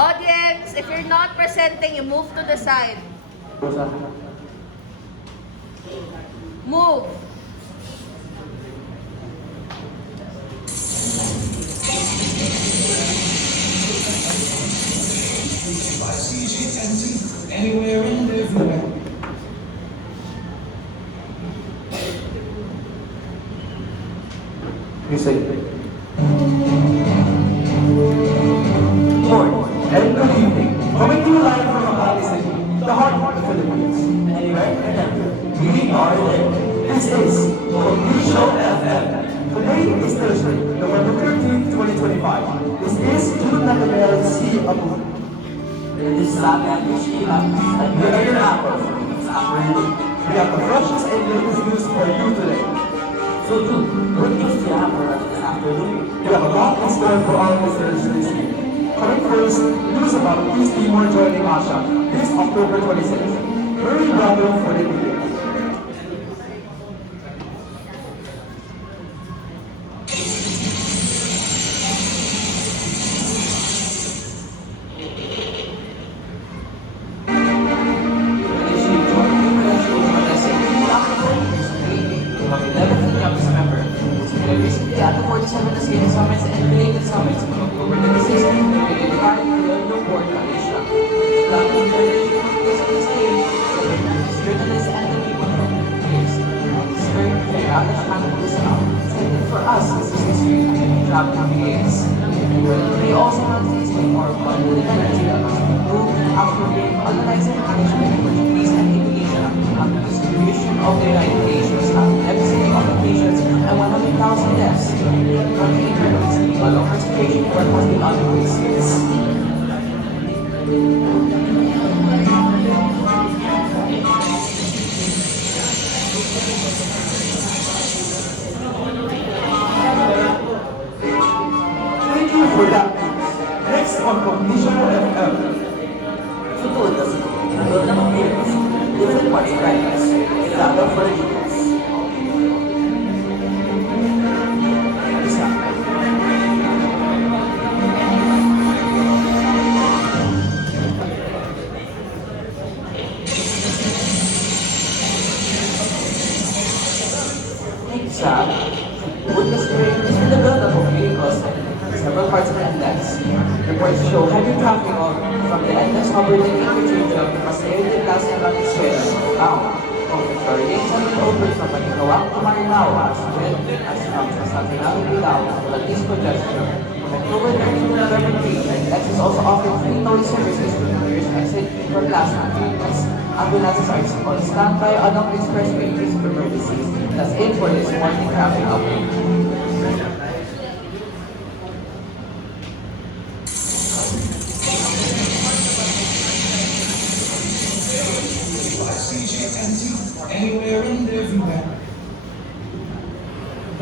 Audience, if you're not presenting, you move to the side. Move. Anywhere and everywhere. Music. Morning and good evening. Coming to you live from Makati City, the heart of the Philippines. Anywhere and everywhere. We are there. This is Condition FM. Today is Thursday, November 13, 2025. This is June Nakamel C. Abu. This is Lagan Ishila, and we are your apples. We have the freshest and latest news for you today. So, Jude, what news do you have for us this afternoon? We have a lot in store for our listeners this week. Coming first, news about East Timor joining Asia this October 26th. Very welcome for the meeting. We also have to explain more about the analyzing management opportunities and mitigation of the distribution of the United Nations devastating occupations and 100,000 deaths from the immigrants, a longer situation what has been underway since. Thank you for that news. Next on Condition FM. Susunod na susunod na mag-hearings, different parts of rights, kailangan for the details. Isa. Isa. Witness hearing is for the buildup of vehicles in several parts of the index. Reports show heavy traffic from the index operating interchange of the Paseo de Las Venezuela bound of Victoria and over from Manikawa to Marilao as well as from San Fernando Bilao to Latisco Gesture. From October 13 to November 3, the index is also offering free towing services to couriers exit for class and vehicles. Ambulances are on standby along the expressway in case of emergencies. That's it for this morning traffic update. Anywhere and everywhere.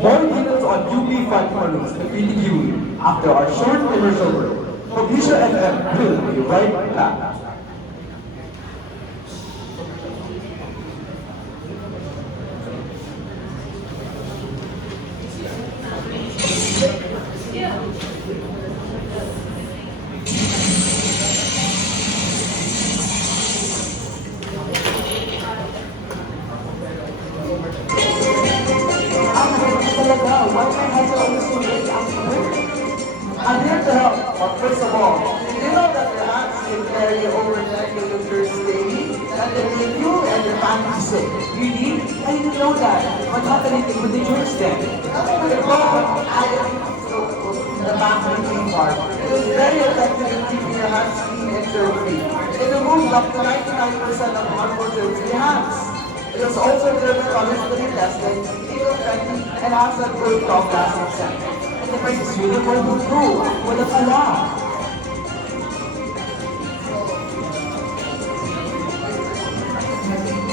More details on UP Fund Corners defeating you after our short commercial break. Condition FM will be right back. I'm here to help, but first of all, you know that the ants can carry over 9 million germs daily, and they make you and your family sick. Really? I didn't know that. What's happening with the germs then? The problem the vaccine part. It is very effective in keeping your hands clean and germ-free. It removes up to 99% of harmful germs in your hands. It is also dermatologically tested, eco-friendly, and has a good long-lasting scent. The price is really affordable too. Wala pala.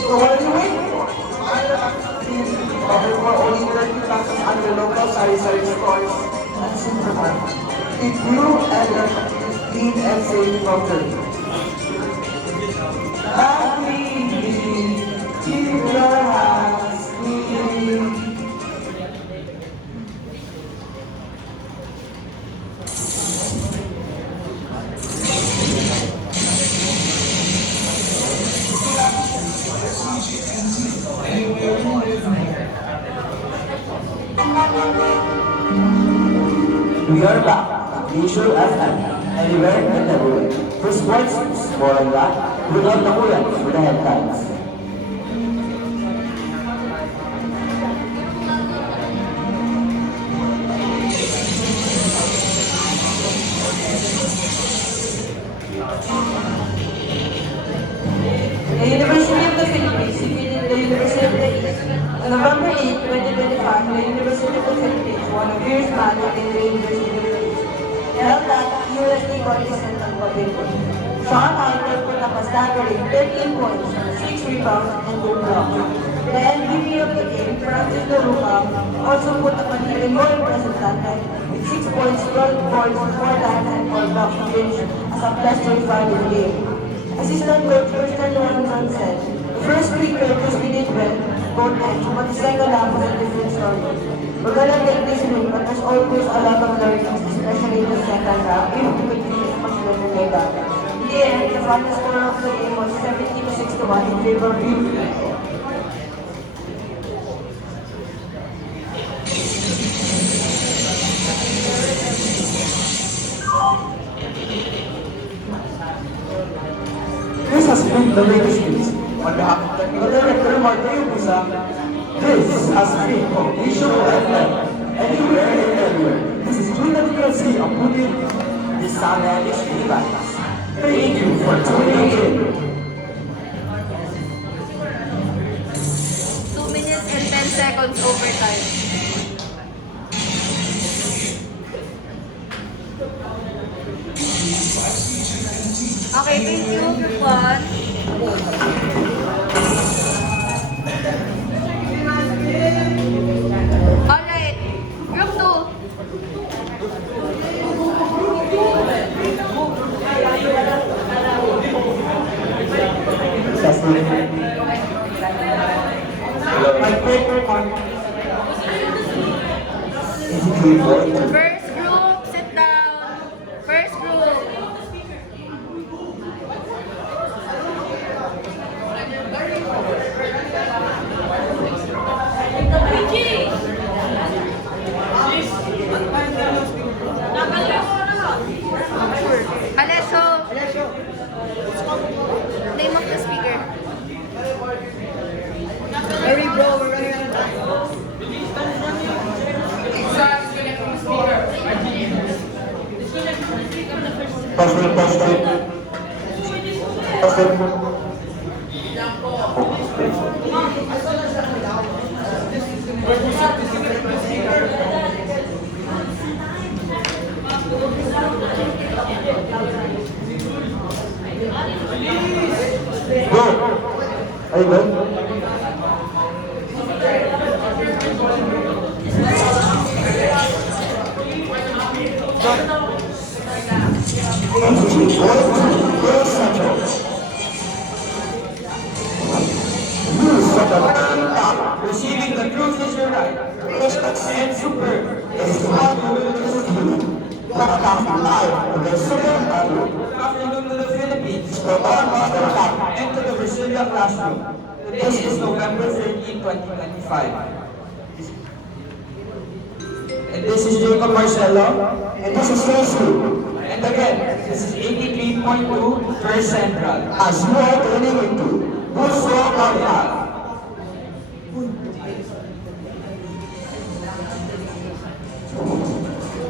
So what are you waiting for? For only 30 pesos under local sari-sari stores and supermarkets. It's new and clean and safe from dirty. Happy, keep your hands clean. are back, Visual FM, anywhere and everywhere. For sports, more on that, without the Kuya for the headlines. The University of the Philippines defeated the University of the East. On November 8, 2025, the University of the Philippines won a fierce match against the University of the East. Held at USD Cortes Central Pavilion. Sean Harper put up a staggering 13 points, 6 rebounds, and 2 blocks. The MVP of the game, Francis Doruca, also put up an even more impressive stat line with 6 points, 12 points, 4 times, and 4 blocks to finish as a plus 35 in the game. Assistant coach Christian Lorenzo said, the first three quarters we did well, both ends, but the second half was a different story. We're gonna take this win, but there's always a lot of learnings, especially in the second half, if we continue to much better than that. In the end, the final score of the game was 70-61 in favor of UP. This has been the latest news. On behalf of Technical Director Martin Busa, this has been Visual FM, anywhere and everywhere. This is Tuna DLC of Putin, this Sana is Vivatas. Thank you for tuning in. 2 minutes and 10 seconds overtime. Okay, thank you for fun. Alright, group 2. My favorite one. First group, sit down. First group. Alessio. Name of the speaker. Hurry bro, we're running out of time. Go. Are you good? Receiving the truth is your right. And superb. Afternoon to the Philippines. And to the Brasilia classroom. Today is November 13, 2025. And this is Jacob Marcelo. And this is Tracy. And again, this is 83.2 First Central. As you are tuning into Buso Podcast.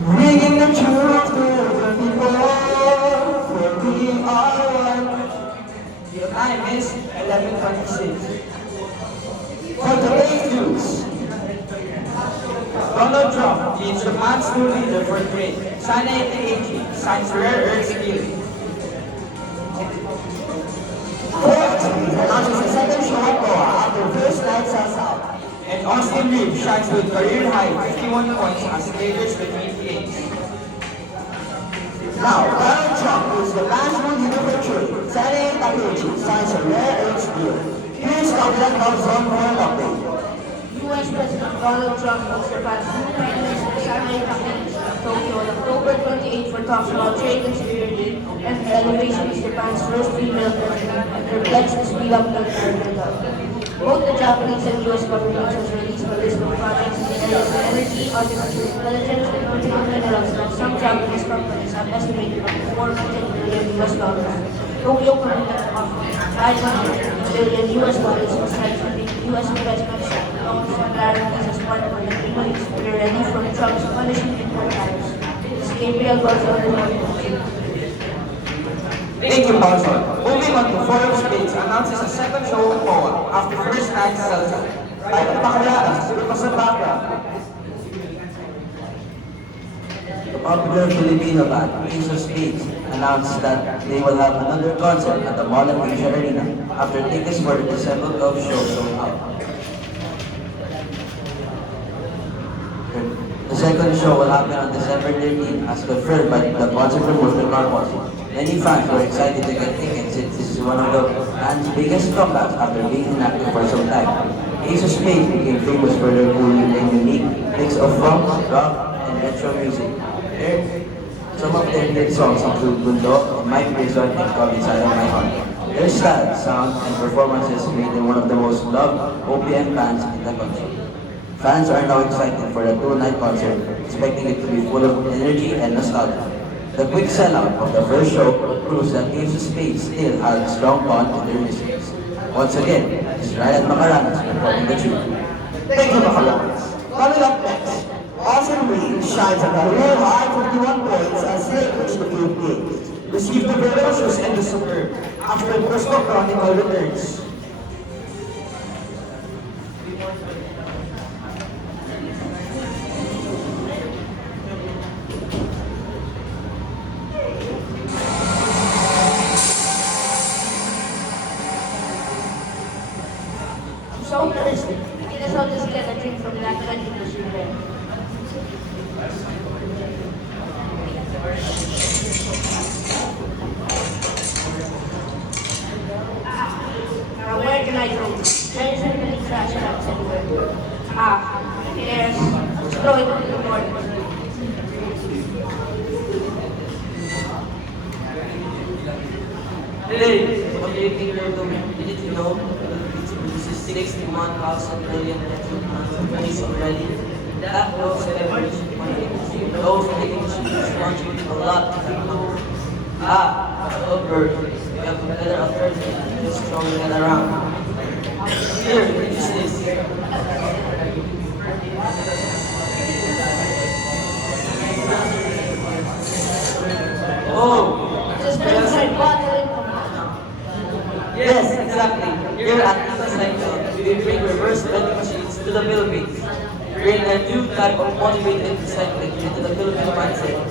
Bringing the truth to the people, for we are one. The time is 11:26. For today's news, Donald Trump leads Japan's new leader for trade. Sana Takeuchi signs rare earth deal. Ford announces a second short after first night sells out. And Austin Reeves shines with career high 51 points as Lakers between games. Now, Donald Trump is the last one leader for trade. Sana Takeuchi signs a rare earth deal. Here's Captain Bob's on for an update. U.S. President Donald Trump will surpass new Prime Minister Shanghai Takeuchi of Tokyo on October 28 for talks about trade and security and the elevation of Japan's first female president and reflects the speed up of the Both the Japanese and US governments has released a list of projects in the areas of energy, artificial intelligence, and critical minerals that some Japanese companies have estimated at $400 billion US. Tokyo committed of $500 billion US was set for the US investment loans and guarantees as part of an agreement to be ready for Trump's punishment import tariffs. This is Gabriel Gonzalez. Thank you, Paulson. Moving on to Forbes Page announces a second show of Poa after first night's Celta. Ay, napakalakas, because of background. The popular Filipino band, Ace of Spades, announced that they will have another concert at the Mall of Asia Arena after tickets for the December 12 show sold out. The second show will happen on December 13 as confirmed by the concert promoter Carpos. Many fans were excited to get tickets since this is one of the band's biggest comebacks after being inactive for some time. Ace of Spades became famous for their cool and unique mix of funk, rock, and retro music. Some of their hit songs include Bundo, My Prison, and Come Inside of My Heart. Their style, sound, and performances made them one of the most loved OPM bands in the country. Fans are now excited for the two-night concert, expecting it to be full of energy and nostalgia. The quick sellout of the first show proves that Ace of Spades still has a strong bond with their listeners. Once again, it's Ryan Macaranas reporting the truth. Thank you, Macalanas. Coming up next, Austin Reed shines at a real high 51 points as they reach the 8th game. Received the ferocious and the superb after Bristol Chronicle returns. So thirsty. I guess I'll just get a drink from that vending machine there. Now where can I throw this? There isn't any trash cans anywhere. Yes. Let's throw it on the board. Today, what do you think we're doing? Did you know it produces 61,000 billion metric already? That those beverage money, those making machines contribute a lot to the globe. Bird, we have a better alternative, just throwing it around. Here, use this. Oh, Just brings my bottle in from yes, exactly. Here at Cycle, we bring reverse vending machines to the Philippines, bring a new type of motivated recycling into the Philippine mindset.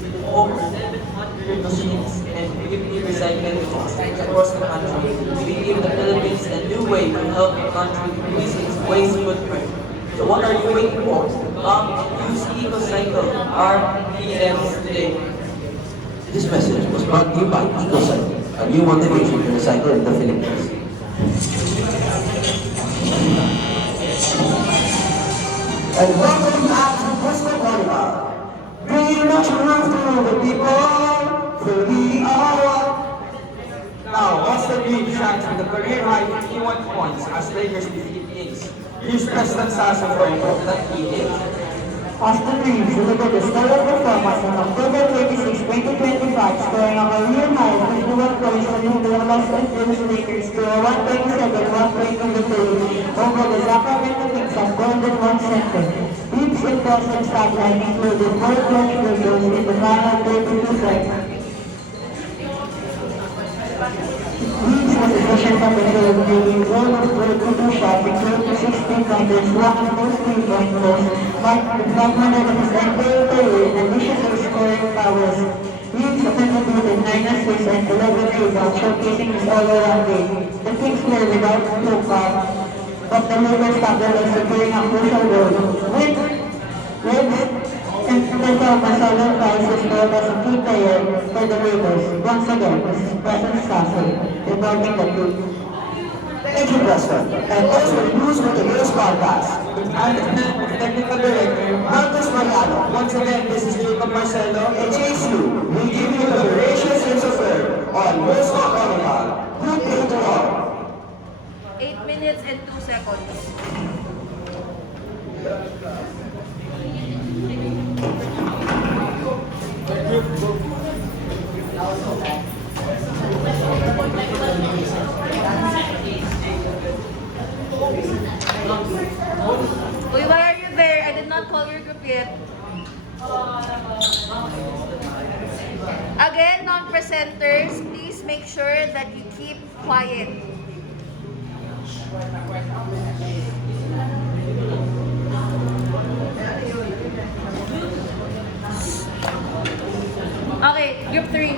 With over 700 machines and 50 recycling sites across the country, we give the Philippines a new way to help the country reduce its waste footprint. So what are you waiting for? Come and use EcoCycle, our PMs today. This message was brought to you by EcoCycle, a new motivation to recycle in the Philippines. And welcome back to Bristol Carnival. Bringing much love to the people, for we are one. Now, Austin Reed shines with a career high 51 points as Lakers defeat Kings. Here's Preston Sasso for a important key. Austin Reeves delivered a stellar performance on October 26, 2025, scoring a career high of 51 points to lead the Los Angeles Lakers to a 127-120 victory over the Sacramento Kings at Golden One Center. Reeves' impressive stat line included 4 clutch field goals in the final 32 seconds. Reeves was efficient from the field, making almost 22 shots, including 16 pointers, blocking both three-point goals, marked the 500 of his NBA career in addition to scoring powers. Reeves contributed 9 assists and 11 rebounds, showcasing his all-around game. The Kings were without Luka, but the Lakers capitalized, securing a crucial goal. With Reeves' performance solidifies his role as a key player for the Lakers. Once again, this is Preston Sasso, reporting the truth. Thank you, Preston. And also the news for today's podcast. I'm the technical director, Marcos Mariano. Once again, this is Jacob Marcelo. And Chase you. We give you the voracious and let's go, Carnival. Good day to all. 8 minutes and 2 seconds. Uy, why are you there? I did not call your group yet. Again, non-presenters, please make sure that you keep quiet. Okay, group 3.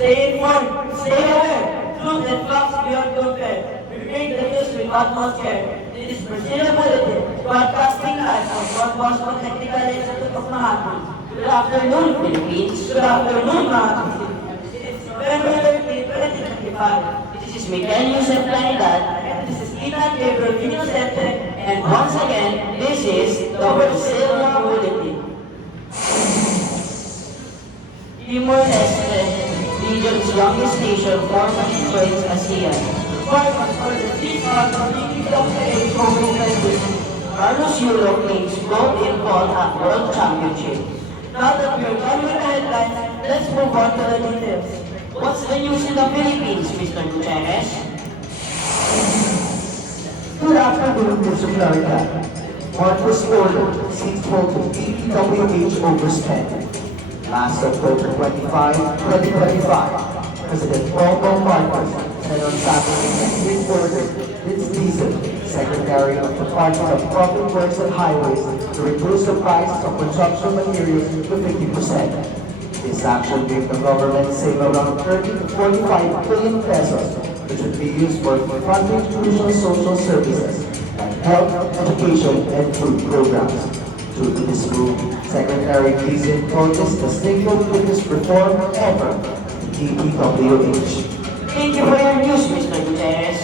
Stay informed, stay aware, truth and facts beyond compare. We bring the news with utmost care. It is Brazilian Bulletin, broadcasting live on Don Bosco Technical Institute of Makati. Good afternoon, Philippines. Good afternoon, Makati. It is November 13, 2025. This is Miguel Yusef Planidad, and this is Ina Gabriel Vinosente, and once again, this is the Brazilian Bulletin. Timor-Leste, region's youngest nation, formerly joins ASEAN. Finals for the FIFA WPWA COVID-19. Carlos Yulo claims gold in fall at World Championship. Now that we're done with the headlines, let's move on to the details. What's the news in the Philippines, Mr. Gutierrez? Good afternoon, Mr. Florida. Marcos order seeks hold to DPWH overspend. Last October 25, 2025, President Bongbong Marcos said on Saturday that he ordered this season Secretary of the Department of Public Works and Highways to reduce the prices of construction materials to 50%. This action gave the government save around 30 to 45 billion pesos, which would be used for funding crucial social services like health, education, and food programs. Due to this move, Secretary Quezon called this the single biggest reform ever in DPWH. Thank you for your news, Mr. Gutierrez.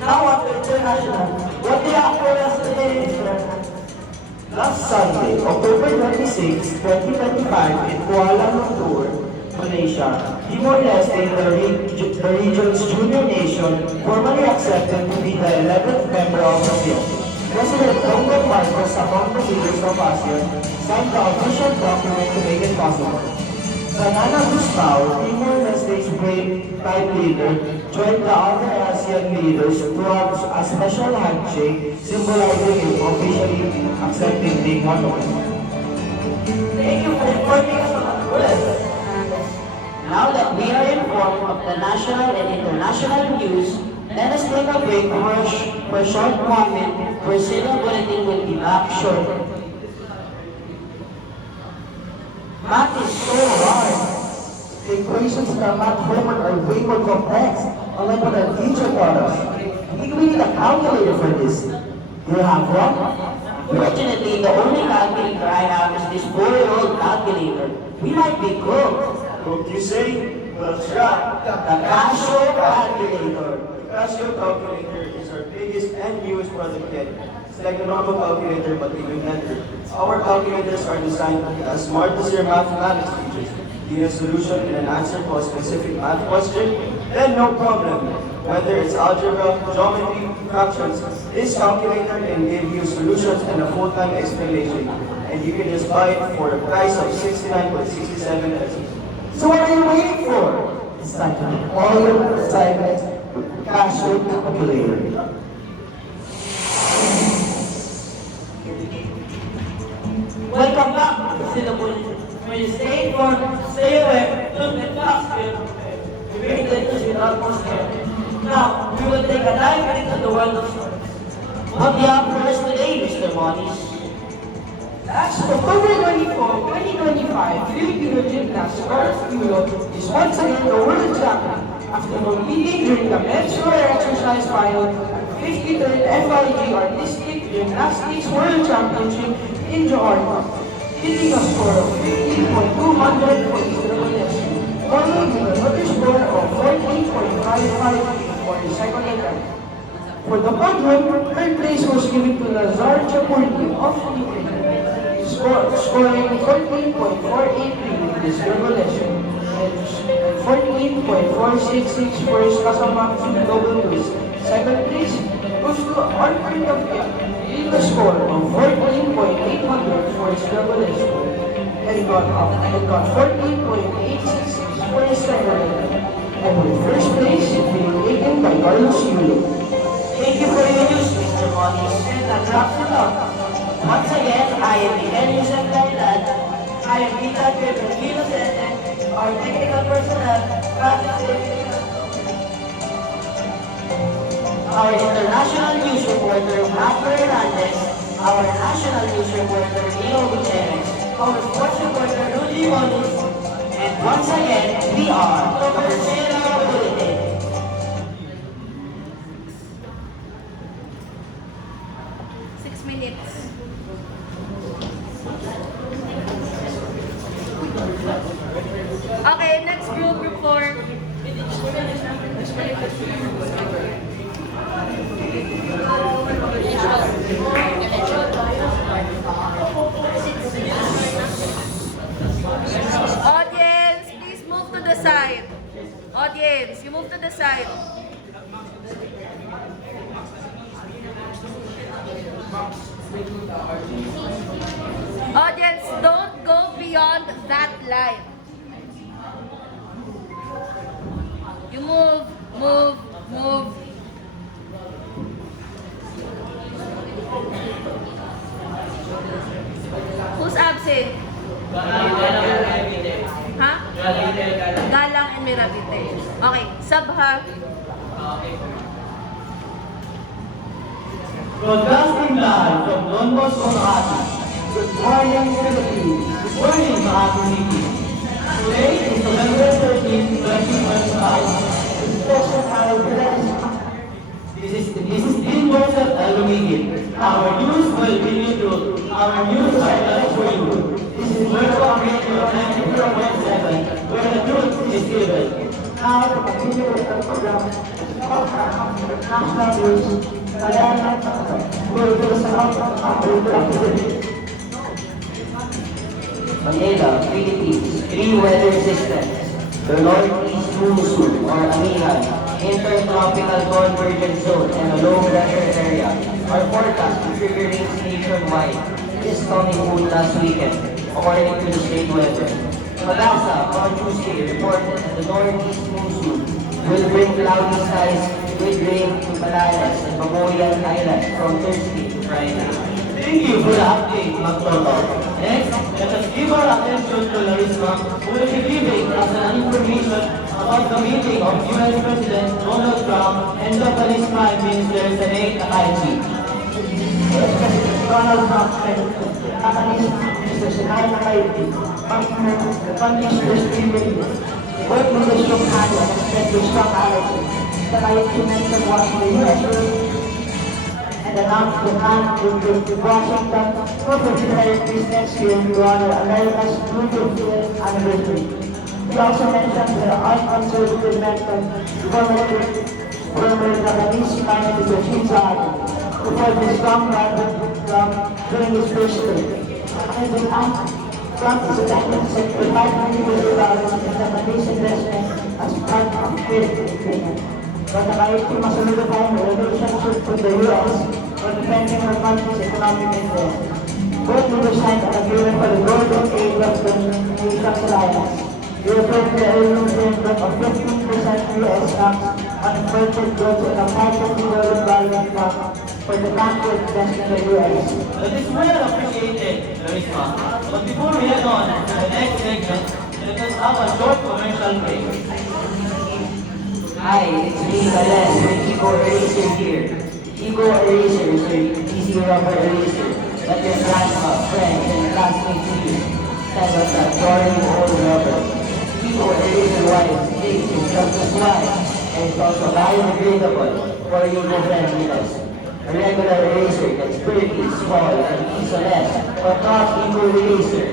Now on to international. What do you have for us today, Mr. Last Sunday, October 26, 2025, in Kuala Lumpur, Malaysia, Timor-Leste, the region's junior nation, formally accepted to be the 11th member of ASEAN. President Bongbong Marcos, among the leaders of ASEAN, signed the official document to make it possible. Sanana Gustao, Timor-Leste's brave prime leader, joined the other ASEAN leaders to have a special handshake symbolizing him officially accepting being one of them. Thank you for informing us about the world. Now that we are informed of the national and international news, let us take a break for a short moment. Brazilian Bulletin will be back shortly. Math is so hard. The equations in our math framework are way more complex, unlike what our teacher taught us. We need a calculator for this. Do you have one? Fortunately, the only calculator I have is this 4-year-old calculator. We might be close. What you say? That's right. The Casio calculator. Casio calculator is our biggest and newest product yet. It's like a normal calculator but even better. Our calculators are designed to be as smart as your mathematics teachers. Need a solution and an answer to a specific math question? Then no problem. Whether it's algebra, geometry, fractions, this calculator can give you solutions and a full-time explanation. And you can just buy it for a price of 69.67 pesos. So what are you waiting for? It's time to make all your assignments with cash flow calculator. Welcome back to Singapore. When you stay informed, stay aware, look at facts, we bring the news with utmost care. Now, we will take a dive into the world of sports. What do you have for us today, Mr. Moniz? As October 24, 2025, Filipino gymnast Carlos Yulo is once again the world champion after competing during the men's rower exercise final at the 53rd FIG Artistic Gymnastics World Championship in Jakarta, hitting a score of 15.200 for his revelation, followed with another score of 14.55 for the second attempt. For the podium, third place was given to Lazar Chapurni of Ukraine, scoring 14.483 with his revelation and 14.466 for his kasama in double twist. Second place goes to Arthur Tapia with a score of 14.800 for his revelation and got 14.866 for his second attempt. And the first place being taken by Carlos Yulo. Thank you for your news, Mr. Moniz, and that wraps it up. Once again, I am Miguel Yusef Lailad. I am Vita Pedro Sete, our technical personnel, our international news reporter, Matt Hernandez, our national news reporter, Leo Gutierrez, our sports reporter, Rudy Moniz, and once again, we are the Persona Bulletin. Okay, next group 4. Audience, please move to the side. Audience, you move to the side. Audience, don't go beyond that line. You move, move, move. Who's absent? Ha? Galang and Mirabite. Okay, Sabha. Broadcasting live from Don Bosco, Makati. Good morning, Philippines. Good morning, Makati City. Today is November 13, 2025. Special address. This is Dean Joseph Alumigin. Our news will be neutral. Our news highlights for you. This is Welcome Radio 94.7, where the truth is given. Now, to continue with the program, national news, will be Manila, Philippines, three weather systems. The northeast monsoon or Amihan, intertropical convergence zone, and a low pressure area are forecast to trigger rains nationwide this coming moon last weekend, according to the state weather. Pagasa on Tuesday reported that the northeast monsoon will bring cloudy skies with rain to Bananas and Bamoyan Islands from Thursday to Friday. Thank you for the update, Magtoto. Next, let us give our attention to Larisma, who will be giving us an information about the meeting of U.S. President Donald Trump and Japanese Prime Minister Sanae Takaichi. Donald Trump and Japanese Mr. Sanae Takaichi, the country's first premier, work with the strong hand and expect with strong allies. Takaichi mentioned watching the U.S. and announced the plan to visit Washington for particular peace next year to honor America's 250th anniversary. He also mentioned the unconservative method former Japanese Prime Minister Shinzo Abe to form a strong bond with Trump during his first term. Trump is expected to set $5 million in Japanese investment as part of trade agreement. But kahit masunod-upon the relationship with the U.S. or defending our country's economic interests. Both leaders signed an agreement for the Golden Age of the Nations Alliance. You refer to the announcement of 15% US tax on imported goods and a $5 billion tax for the country investing in the US. That is well appreciated, Larisma. But before we head on to the next segment, let us have a short commercial break. Hi, it's me, Kalen, with Eco Eraser here. Eco Eraser is your easy rubber eraser that your grandma, friends, and classmates use instead of that boring old rubber. Eco Eraser wipes stays in just as wide, and it's also biodegradable for eco-friendliness. A regular eraser gets dirty, small, and easeless, but not Eco Eraser.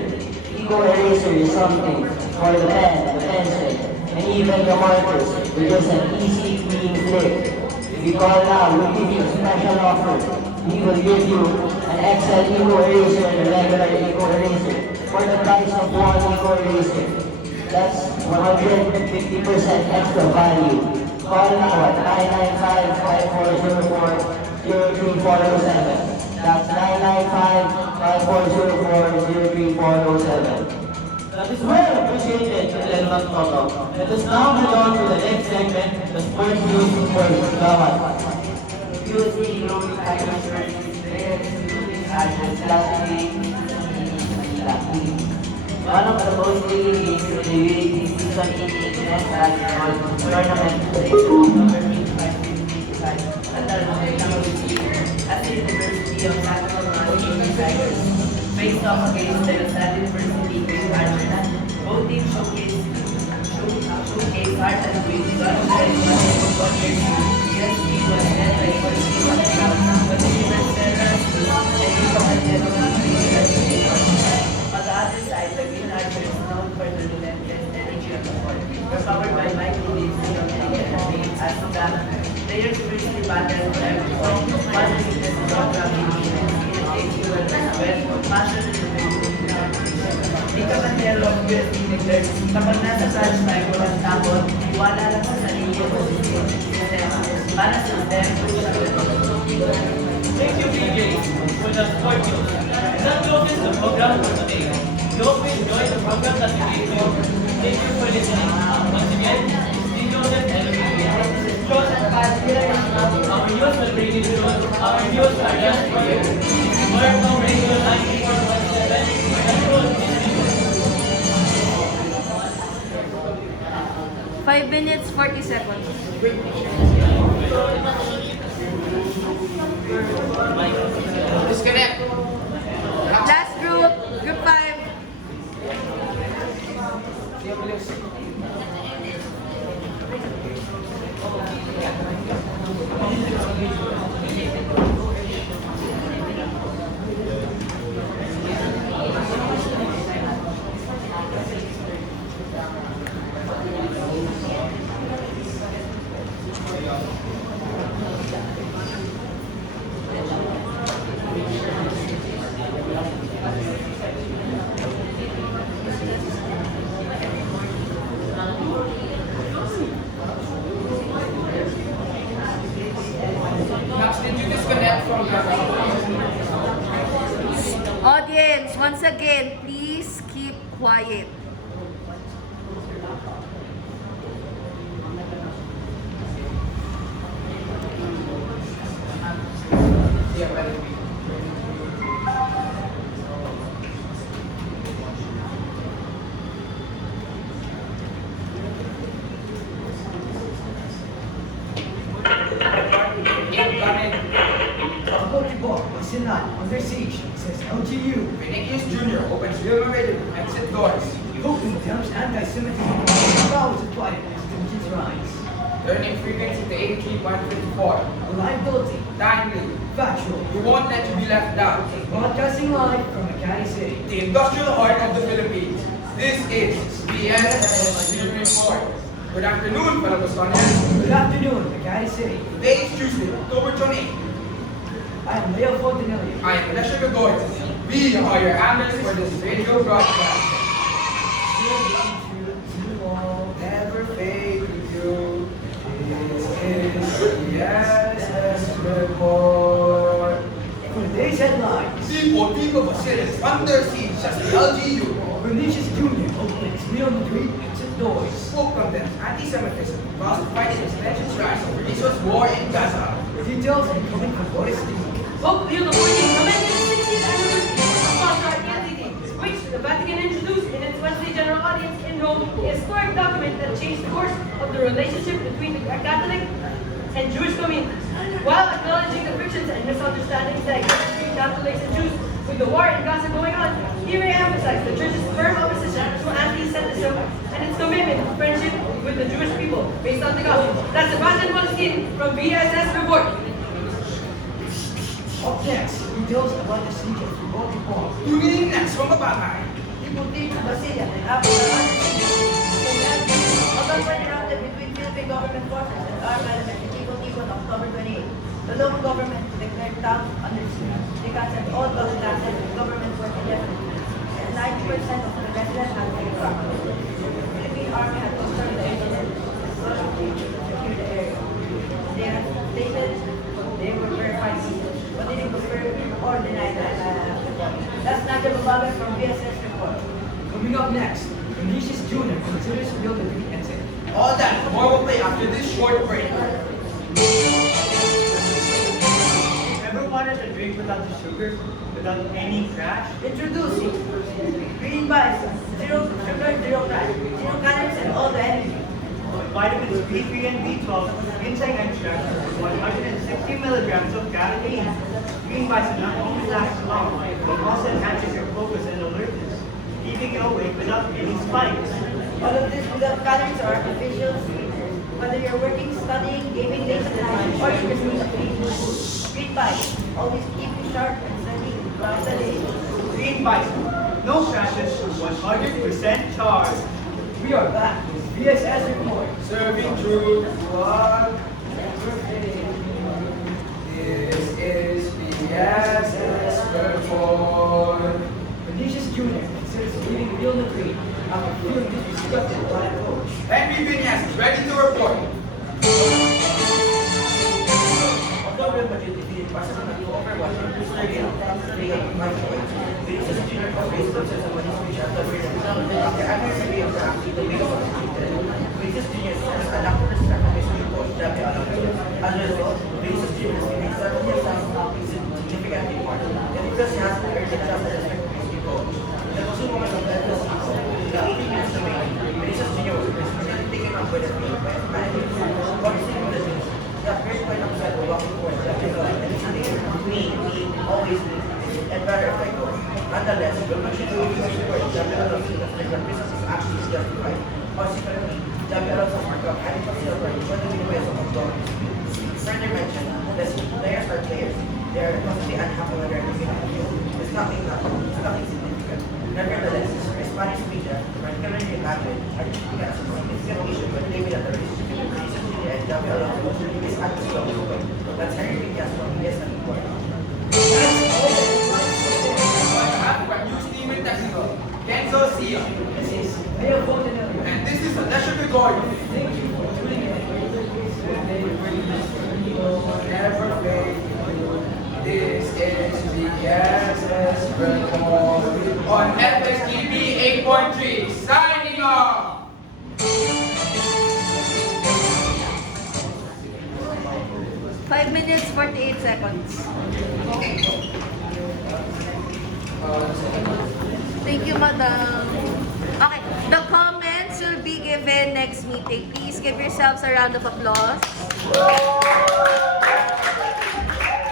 Eco Eraser is something for the pen, the pencil, and even the markers with just an easy, clean flick. If you call now, we'll give you a special offer. We will give you an XL Eco Eraser and a regular Eco Eraser for the price of one Eco Eraser. That's 150% extra value. Call now at 995-5404-03407. That's 995-5404-03407. That is well appreciated, Lieutenant Toto. Let us now head on to the next segment, the Sport News Report. Salamat. USA Growing Tigers versus Tigers last week. One of the most leading games in the UAE season 18 Men's Basketball Tournament today, October 25 under the at the University of Santa Cruz Tigers faced off against the State University in Argentina. Both teams showcased heart and grit. USC was led by University of Santa but the Universitas and Nicolaitero on the other side, the Green Archers, known for the relentless energy on the court, were powered by Michael Lindsay of the NBA as the players usually battled for everything. One weakness is on gravity and innovation were mastered in the Mika Pantero of USC declared, kapag nasa clutch time, walang takot, iwala lang sa sarili at posisyon. Para sa STEM, Thank you, PJ, for the sport news. That closes the program for today. We hope you enjoyed the program that we gave you. Thank you for listening. Once again, this is Joseph and our news will bring you through. Our news are just for you. Work on radio 94.7. 5 minutes, 40 seconds. disconnect. Last group, group 5. Audience, once again, please keep quiet. Under siege, says LGU. Vinicius Jr. opens Real Madrid exit doors. Evoking attempts anti-Semitism. Powers applied as tensions rise. Turning frequency to 83.54. Reliability, Timely. factual. We won't let you be left out. Broadcasting live from Makati City. The industrial heart of the Philippines. This is BNS News Report. Good afternoon, fellow Bostonians. Good afternoon, Makati City. Today is Tuesday, October 28th. I am Leo Fontanillo. I am Alessia Gagoy. We are your analysts for this radio broadcast. Never fade with you. This is BNS Report. For today's headlines, People Basilis under siege as the LGU. Vinicius Jr. opens Real Madrid exit doors. Who condemns anti-Semitism while fighting extension's rise over Israel's war in Gaza? Details are coming from Boris TV. Pope Leo XIV commended the 60th anniversary of Foster Entity, which the Vatican introduced in its Wednesday General Audience in Rome, a historic document that changed the course of the relationship between the Catholic and Jewish communities. While acknowledging the frictions and misunderstandings that exist between Catholics and Jews with the war in Gaza going on, he re-emphasized the Church's firm opposition to anti-Semitism and its commitment to friendship with the Jewish people based on the gospel. That's the Brandon Moleskine from BSS Report. Up next, details about the siege of Gibraltar Falls. Tuning in next from Mabangay. Deportivo Basilia and after although when erupted between Philippine government forces and armed elements in Deportivo on October 28, the local government declared town under siege. They canceled all public access and government work indefinitely, and 90% of the residents had been evacuated. The Philippine Army had confirmed the incident and sought to secure the area. They had stated they were verified seasons, but they didn't confirm or deny that. That's Nadia Babaga from BSS Report. Coming up next, Vinicius Jr. considers Real Madrid exit. All that and more will play after this short break. Ever wanted a drink without the sugar, without any crash? Introducing Green Bison, zero sugar, zero crash, zero calories and all the energy. Vitamins B3 and B12, ginseng extract, 160 milligrams of caffeine. Green Bison not only lasts long, but also enhances your focus and alertness, keeping you awake without feeling spikes. All of this without calories or artificial sweeteners. Whether you're working, studying, gaming late at night, or you just need a clean food. Green Bison, always keep you sharp and steady throughout the day. Green Bison, no crashes, 100% charge. We are back with BSS Report. Serving truth, what? This is BSS Report. Vinicius Jr. considers leaving Real Madrid after feeling disrespected by a coach. Henry Vinyas is ready to report. Although Real Madrid defeated Barcelona 2-1 in the third game, Vinicius Jr. always looks at someone who's reached out the after anniversary of the acting the biggest of the Vinicius Jr. has a lack of respect from his new coach, Xabi Alonso. As a result, Vinicius Jr. has been starting his significantly more, and because he has earned the trust and respect of his new coach. In the closing moments of that season, the 18 minutes remaining, Vinicius Jr. was persistently taken up by the field by his manager. Obviously, with the news, the first point upside will walk towards Xabi Alonso, and it's me, always me, and better if I go. Nonetheless, we'll continue to support Xabi Alonso as the business is actually justified. Consequently, Xabi Alonso's markup added to silver in 20 million pesos of dollars. Further mentioned that players are players. They are constantly unhappy when they're looking at the field. It's nothing significant. Nevertheless, Spanish media, particularly in Madrid, are taking as a significant issue when they that the relationship between Vinicius Jr. and Xabi Alonso is at the slow moving. That's Henry Vinyas from BSS Report. What news team in technical? Kenzo Sia. This is Mayor Fontenelle. And this is Alessio Gregorio. Thank you for tuning in. Never fail. This is the BSS Report on FSTV 8.3. Signing off. 5 minutes, 48 seconds. Thank you, madam. Okay, the comments will be given next meeting. Please give yourselves a round of applause.